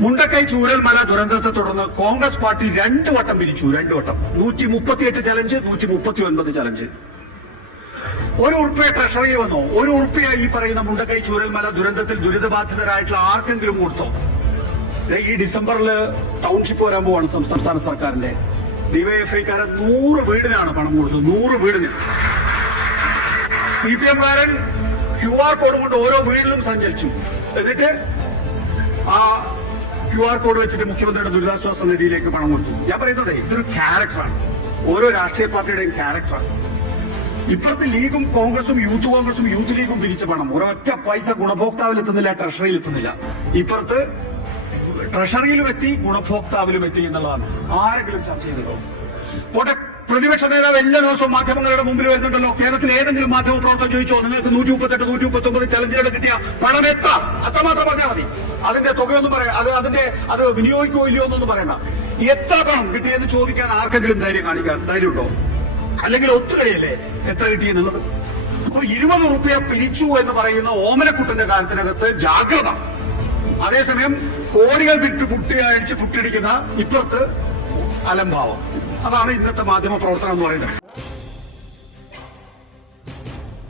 മുണ്ടക്കൈ ചൂരൽമല ദുരന്തത്തെ തുടർന്ന് കോൺഗ്രസ് പാർട്ടി 2 വട്ടം പിരിച്ചു. 2 വട്ടം 138 ചലഞ്ച്, 139 ചലഞ്ച്. ₹1 ട്രഷറിയിൽ വന്നോ? ₹1 ഈ പറയുന്ന മുണ്ടക്കൈ ചൂരൽമല ദുരന്തത്തിൽ ദുരിതബാധിതരായിട്ടുള്ള ആർക്കെങ്കിലും കൊടുത്തോ? ഈ ഡിസംബറിൽ ടൗൺഷിപ്പ് വരാൻ പോവാണ് സംസ്ഥാന സർക്കാരിന്റെ. ഡിവൈഎഫ്ഐക്കാരൻ 100 വീടിനാണ് പണം കൊടുത്തത്. 100 വീടിന്. CPM-കാരൻ QR കോഡ് കൊണ്ട് ഓരോ വീട്ടിലും സഞ്ചരിച്ചു. എന്നിട്ട് ആ QR കോഡ് വെച്ചിട്ട് മുഖ്യമന്ത്രിയുടെ ദുരിതാശ്വാസ നിധിയിലേക്ക് പണം കൊടുത്തു. ഞാൻ പറയുന്നത് ഇതൊരു ക്യാരക്ടറാണ്. ഓരോ രാഷ്ട്രീയ പാർട്ടിയുടെയും ക്യാരക്ടറാണ്. ഇപ്പുറത്ത് ലീഗും കോൺഗ്രസും യൂത്ത് ലീഗും പിരിച്ച പണം ഒരൊറ്റ പൈസ ഗുണഭോക്താവിൽ എത്തുന്നില്ല, ട്രഷറിയിൽ എത്തുന്നില്ല. ഇപ്പുറത്ത് ട്രഷറിയിലും എത്തി, ഗുണഭോക്താവിലും എത്തി എന്നുള്ളതാണ്. ആരെങ്കിലും ചർച്ച ചെയ്തിട്ടോ? പോട്ടെ, പ്രതിപക്ഷ നേതാവ് എല്ലാ ദിവസവും മാധ്യമങ്ങളുടെ മുമ്പിൽ വരുന്നുണ്ടല്ലോ. കേരളത്തിലെ ഏതെങ്കിലും മാധ്യമ പ്രവർത്തകർ ചോദിച്ചോ നിങ്ങൾക്ക് 138, 139 ചലഞ്ചുകൾ കിട്ടിയ പണം എത്ര? അത്രമാത്രം പറഞ്ഞാൽ മതി. അതിന്റെ തുകയൊന്നും പറയാം, അത് വിനിയോഗിക്കോ ഇല്ലയോ എന്നൊന്നും പറയണ്ട. എത്ര പണം കിട്ടിയെന്ന് ചോദിക്കാൻ ആർക്കെങ്കിലും ധൈര്യമുണ്ടോ? അല്ലെങ്കിൽ ഒത്തുകളിയല്ലേ എത്ര കിട്ടിയെന്നുള്ളത്? അപ്പൊ ₹20 പിരിച്ചു എന്ന് പറയുന്ന ഓമനക്കുട്ടന്റെ കാര്യത്തിനകത്ത് ജാഗ്രത. അതേസമയം കോടികൾ വിട്ട് പുട്ടിയടിച്ച് പുട്ടിടിക്കുന്ന ഇപ്പുറത്ത് അലംഭാവം. അതാണ് ഇന്നത്തെ മാധ്യമ പ്രവർത്തനം എന്ന് പറയുന്നത്.